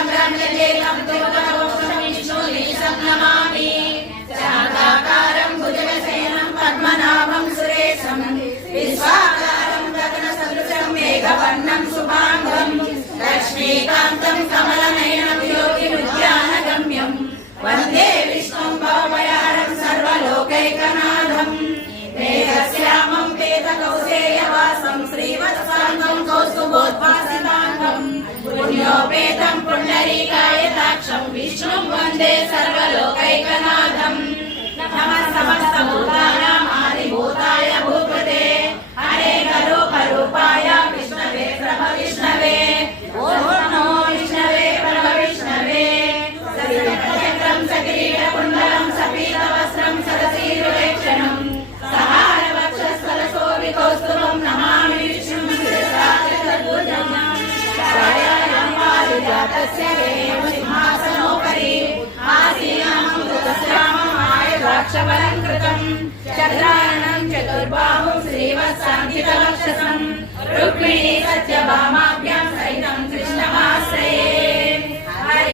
शुक्लाम्बरधरं रम्यजेतं देवतावोक्षं विष्णुनीशं नमामि शान्ताकारं भुजगशयनं पद्मनाभं सुरेशं विश्वाकारं गगनसदृशं मेघवर्णं शुभांगं लक्ष्मीकान्तं कमलनयनं योगिनुद्यानगम्यं वन्दे विष्णुं भवभयाहरं सर्वलोकैकनाथं मेघश्यामं पेतकौसेयवासं श्रीवत्साङ्गं कौस्तुभोद्भासिताङ्गं पुण्योपेतं पुण्डरीकायताक्षं विष्णुं वन्दे सर्वलोकैकनाथं नमः समस्तभूतानां आदिभूताय भूपते हरे रूपरूपाय विष्णवे प्रभविष्णवे ॐ नमो विष्णवे प्रभविष्णवे सचक्रं सकिरीटकुण्डलं सपीतवस्त्रं सरसीरुलेक्षणं सहारवक्षस्थलशोभिकौस्तुभं नमामि विष्णुं शिरसाचतुर्भुजं छायायां पारिजातस्य सिंहासनोपरि आसीनममृतश्यामम् आयुर्वाक्षबलं कृतं चन्द्रायणं चतुर्बाहुं श्रीवत्साङ्कितवक्षसं रुक्मिणी सत्यभामाभ्यां सहितं